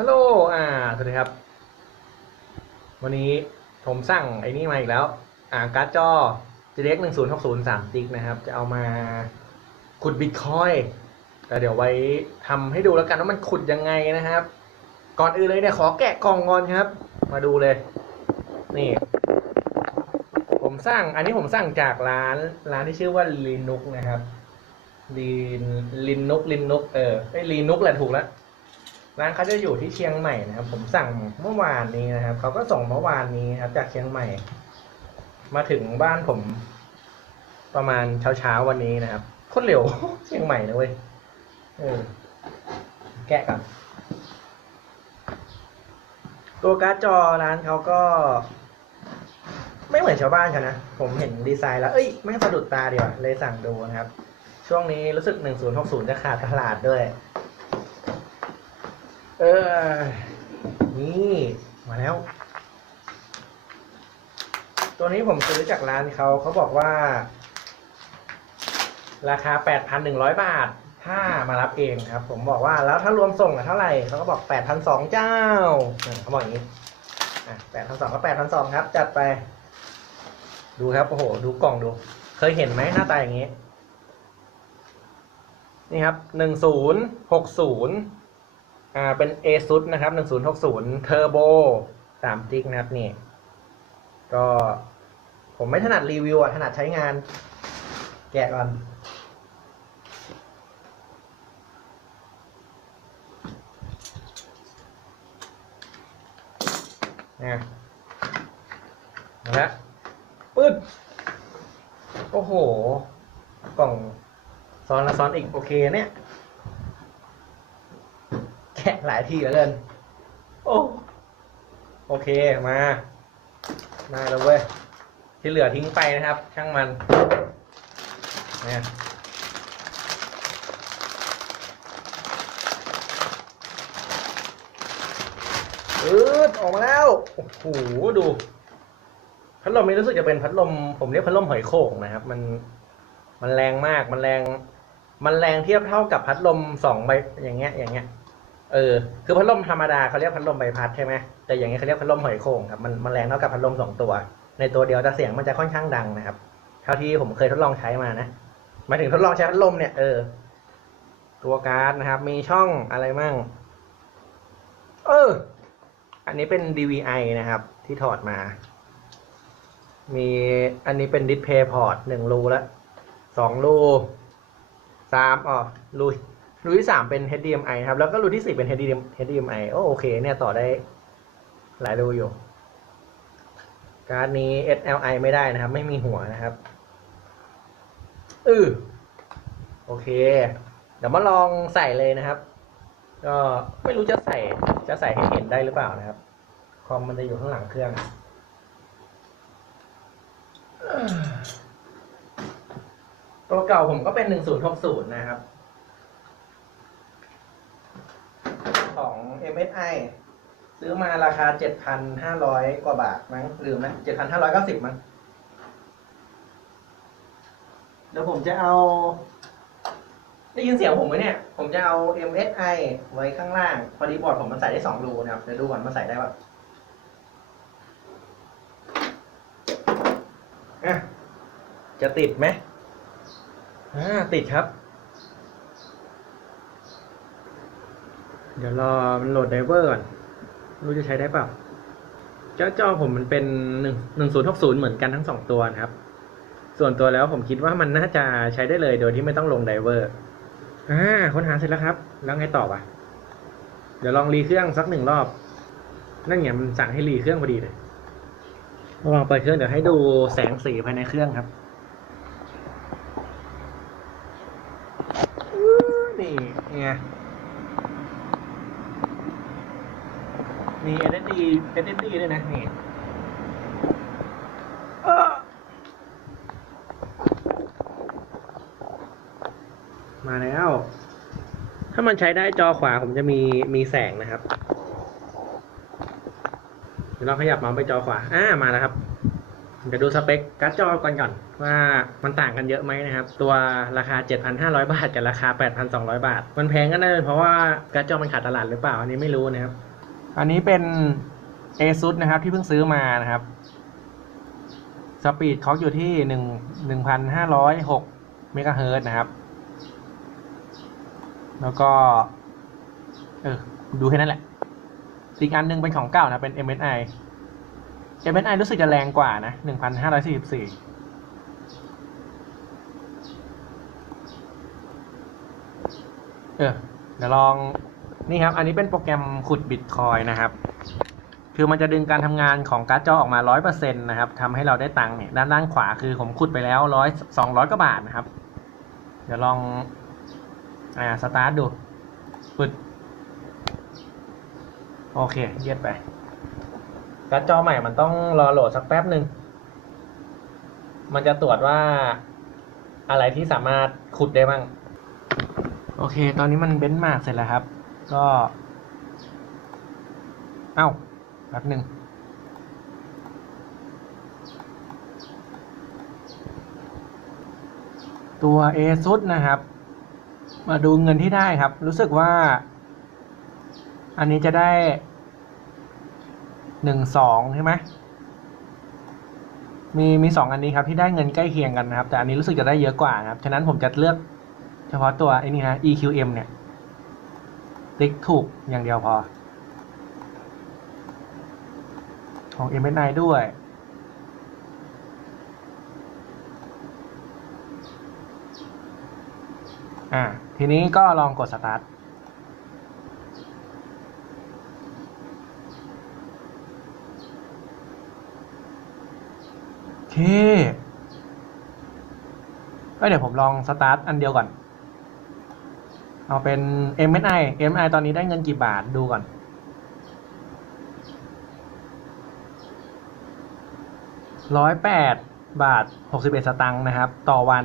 ฮัลโหล อ่า สวัสดีครับ วันนี้ผมสั่งไอ้นี่มาอีกแล้ว อ่าการ์ดจอ GTX 1060 3จิกนะครับ จะเอามาขุดบิตคอยแต่เดี๋ยวไว้ทำให้ดูแล้วกันว่ามันขุดยังไงนะครับ ก่อนอื่นเลยเนี่ยขอแกะกล่องก่อนครับ มาดูเลย นี่ ผมสั่งอันนี้ผมสั่งจากร้านร้านที่ชื่อว่าลินุกนะครับลินลินุกลินุกเออไอ้ลินุกแหละถูกแล้ว ร้านเขาจะอยู่ที่เชียงใหม่นะครับ ผมสั่งเมื่อวานนี้นะครับเขาก็ส่งเมื่อวานนี้ครับ จากเชียงใหม่ มาถึงบ้านผม ประมาณเช้าเช้าวันนี้นะครับโคตรเร็วเชียงใหม่นะเว้ยเออแกะกันตัวการ์ดจอร้านเขาก็ ไม่เหมือนชาวบ้านเขานะ ผมเห็นดีไซน์แล้ว เอ้ยไม่สะดุดตาดีว่ะเลยสั่งดูนะครับ ช่วงนี้รู้สึก 1060 จะขาดตลาดด้วย เออ นี่มาแล้ว ตัวนี้ผมซื้อจากร้านเขาเขาบอกว่า ราคา 8,100 บาท ถ้ามารับเองครับ ผมบอกว่าแล้วถ้ารวมส่งอะเท่าไหร่เขาก็บอก 8,200 เจ้าเขาบอกอย่างนี้อะ8,200ก็8,200ครับ จัดไป ดูครับ โอ้โห ดูกล่องดู เคยเห็นไหมหน้าตาอย่างนี้ นี่ครับ1060 อ่าเป็น ASUS นะครับ 1060 Turbo 3จิกนะครับนี่ ก็ผมไม่ถนัดรีวิวอะ ถนัดใช้งาน แกะก่อน นะนะฮะปึ๊ด โอ้โห กล่องซ้อนละซ้อนอีก โอเคเนี่ย หลายทีเหลือเกิน โอ้ โอเค มา มาแล้วเว้ย ที่เหลือทิ้งไปนะครับ ช่างมันเนี่ยอืดออกมาแล้ว โอ้โห ดู พัดลมนี้รู้สึกจะเป็นพัดลม ผมเรียกพัดลมหอยโข่งนะครับ มัน มันแรงมาก มันแรง มันแรงเทียบเท่ากับพัดลมสองใบ อย่างเงี้ย อย่างเงี้ย เออคือพัดลมธรรมดาเขาเรียกพัดลมใบพัดใช่ไหมแต่อย่างเงี้เขาเรียกพัดลมหอยโข่งครับมันมันแรงเท่ากับพัดลมสองตัว ในตัวเดียวแต่เสียงมันจะค่อนข้างดังนะครับ เท่าที่ผมเคยทดลองใช้มานะหมายถึงทดลองใช้พัดลมเนี่ยเออตัวการ์ดนะครับ มีช่องอะไรมั่ง เออ อันนี้เป็น DVI นะครับ ที่ถอดมา มีอันนี้เป็นดิสเพย์พอร์ตหนึ่งรูแล้วสองรูสามอ๋อรู รูที่สามเป็น HDMI ครับ แล้วก็รูที่สี่เป็น HDMI HDMI โอโอเค เนี่ยต่อได้หลายรูอยู่ การ์ดนี้ SLI ไม่ได้นะครับ ไม่มีหัวนะครับ อือโอเค เดี๋ยวมาลองใส่เลยนะครับ ก็ไม่รู้จะใส่จะใส่ให้เห็นได้หรือเปล่านะครับ คอมมันจะอยู่ข้างหลังเครื่องตัวเก่าผมก็เป็น 1060 นะครับ ของ MSI ซื้อมาราคา 7,500 กว่าบาทมั้งลืมนะ7,590 มั้งเดี๋ยวผมจะเอา ได้ยินเสียงผมไหมเนี่ย ผมจะเอา MSI ไว้ข้างล่าง พอดีบอร์ดผมมันใส่ได้สองรูนะครับ เดี๋ยวดูก่อนมันใส่ได้ป่ะจะติดไหมอ่าติดครับ เดี๋ยวรอมันโหลดไดเวอร์ก่อนรู้จะใช้ได้เปล่าเจ้าจอผมมันเป็นหนึ่งหนึ่งศูนย์หกศูนย์เหมือนกันทั้งสองตัวนะครับ ส่วนตัวแล้วผมคิดว่ามันน่าจะใช้ได้เลยโดยที่ไม่ต้องลงไดเวอร์อ่าค้นหาเสร็จแล้วครับ แล้วไงต่อวะเดี๋ยวลองรีเครื่องสักหนึ่งรอบ นั่นไงมันสั่งให้รีเครื่องพอดีเลยระหว่างเปิดเครื่องเดี๋ยวให้ดูแสงสีภายในเครื่องครับนี่ไง มี SSD SSD ด้วยนะนี่มาแล้ว ถ้ามันใช้ได้จอขวาผมจะมีมีแสงนะครับ เดี๋ยวเราขยับเมาส์ไปจอขวา อ่า มาแล้วครับ เดี๋ยวดูสเปคการ์ดจอก่อนก่อนว่ามันต่างกันเยอะไหมนะครับ ตัวราคา 7,500 บาทกับราคา 8,200 บาท มันแพงก็น่าจะเป็นเพราะว่าการ์ดจอมันขาดตลาดหรือเปล่า อันนี้ไม่รู้นะครับ อันนี้เป็น ASUS นะครับที่เพิ่งซื้อมานะครับ สปีดเขาอยู่ที่หนึ่งหนึ่งพันห้าร้อยหกเมกะเฮิร์ตนะครับ แล้วก็ เออ ดูแค่นั้นแหละ อีกอันหนึงเป็นของเก่านะ เป็น MSI MSI รู้สึกจะแรงกว่านะหนึ่งพันห้าร้อยสี่สิบสี่เออ เดี๋ยวลอง นี่ครับ อันนี้เป็นโปรแกรมขุดบิตคอยนะครับ คือมันจะดึงการทำงานของการ์ดจอออกมาร้อยเปอร์เซ็นต์นะครับทำให้เราได้ตังค์เนี่ย ด้านล่างขวาคือผมขุดไปแล้วร้อยสองร้อยกว่าบาทนะครับ เดี๋ยวลอง อ่า สตาร์ทดูปึดโอเค เยียดไปการ์ดจอใหม่มันต้องรอโหลดสักแป๊บหนึ่ง มันจะตรวจว่าอะไรที่สามารถขุดได้บ้าง โอเค ตอนนี้มันเบนซ์มาร์กเสร็จแล้วครับ ก็เอ้าแป๊บหนึ่งตัว ASUS นะครับ มาดูเงินที่ได้ครับ รู้สึกว่า อันนี้จะได้หนึ่งสองใช่ไหมมีมีสองอันนี้ครับที่ได้เงินใกล้เคียงกันนะครับ แต่อันนี้รู้สึกจะได้เยอะกว่านะครับ ฉะนั้นผมจะเลือกเฉพาะตัวไอ้นี่ฮะ EQM เนี่ย ติ๊กถูกอย่างเดียวพอ ของ MSI ด้วย อ่า ทีนี้ก็ลองกดสตาร์ทโอเคเอ้ยเดี๋ยวผมลองสตาร์ทอันเดียวก่อน เอาเป็น MSI MSI ตอนนี้ได้เงินกี่บาทดูก่อน ร้อยแปดบาทหกสิบเอ็ดสตังค์นะครับ ต่อวัน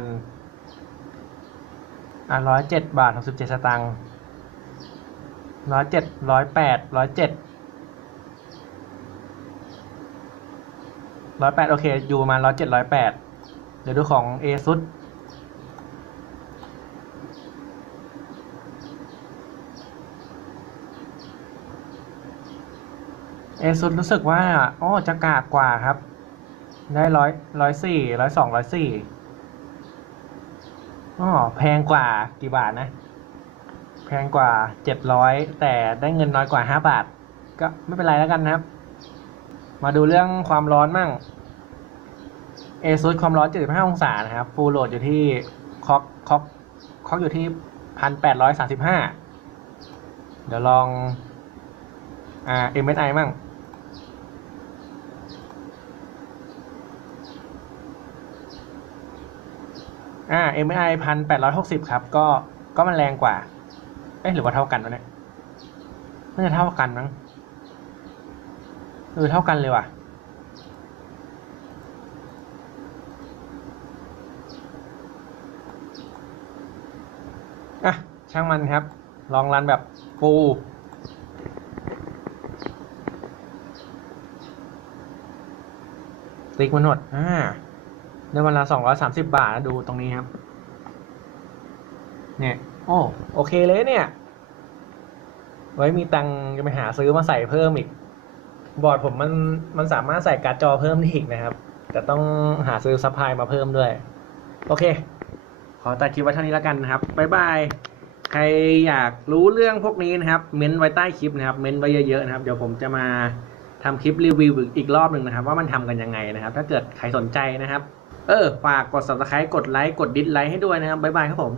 อะร้อยเจ็ดบาทหกสิบเจ็ดสตังค์ร้อยเจ็ดร้อยแปดร้อยเจ็ดร้อยแปดโอเค อยู่ประมาณร้อยเจ็ดร้อยแปดเดี๋ยวดูของ ASUS เอซุรู้สึกว่าอ๋อจะกากกว่าครับ ได้ร้อยร้อยสี่ร้อยสองร้อยสี่อ๋อแพงกว่ากี่บาทนะ แพงกว่าเจ็ดร้อยแต่ได้เงินน้อยกว่าห้าบาท ก็ไม่เป็นไรแล้วกันนะครับ มาดูเรื่องความร้อนมั่งเอซุความร้อน 75 องศานะครับ ฟูลโหลดอยู่ที่คอกคอกคอกอยู่ที่ 1,835 เดี๋ยวลองอ่า MSI มั่ง อ่า MSI 1,860ครับ ก็ก็มันแรงกว่า เอ๊ะหรือว่าเท่ากันวะเนี่ยน่าจะเท่ากันมั้งเออเท่ากันเลยว่ะอะ ช่างมันครับ ลองรันแบบฟูลติ๊กมันหมดอ่า ในวันละสองร้อยสามสิบบาทนะดูตรงนี้ครับ เนี่ย โอ้โอเคเลยเนี่ย ไว้มีตังจะไปหาซื้อมาใส่เพิ่มอีก บอร์ดผมมันมันสามารถใส่การ์ดจอเพิ่มได้อีกนะครับ แต่ต้องหาซื้อซัพพลายมาเพิ่มด้วย โอเค ขอตัดคลิปไว้เท่านี้แล้วกันนะครับบ๊ายบายใครอยากรู้เรื่องพวกนี้นะครับ เม้นไว้ใต้คลิปนะครับ เม้นไว้เยอะๆนะครับ เดี๋ยวผมจะมาทำคลิปรีวิวอีกรอบหนึ่งนะครับ ว่ามันทำกันยังไงนะครับ ถ้าเกิดใครสนใจนะครับ เออฝากกด subscribe กดไลค์กดดิสไลค์ให้ด้วยนะครับบ๊ายบายครับผม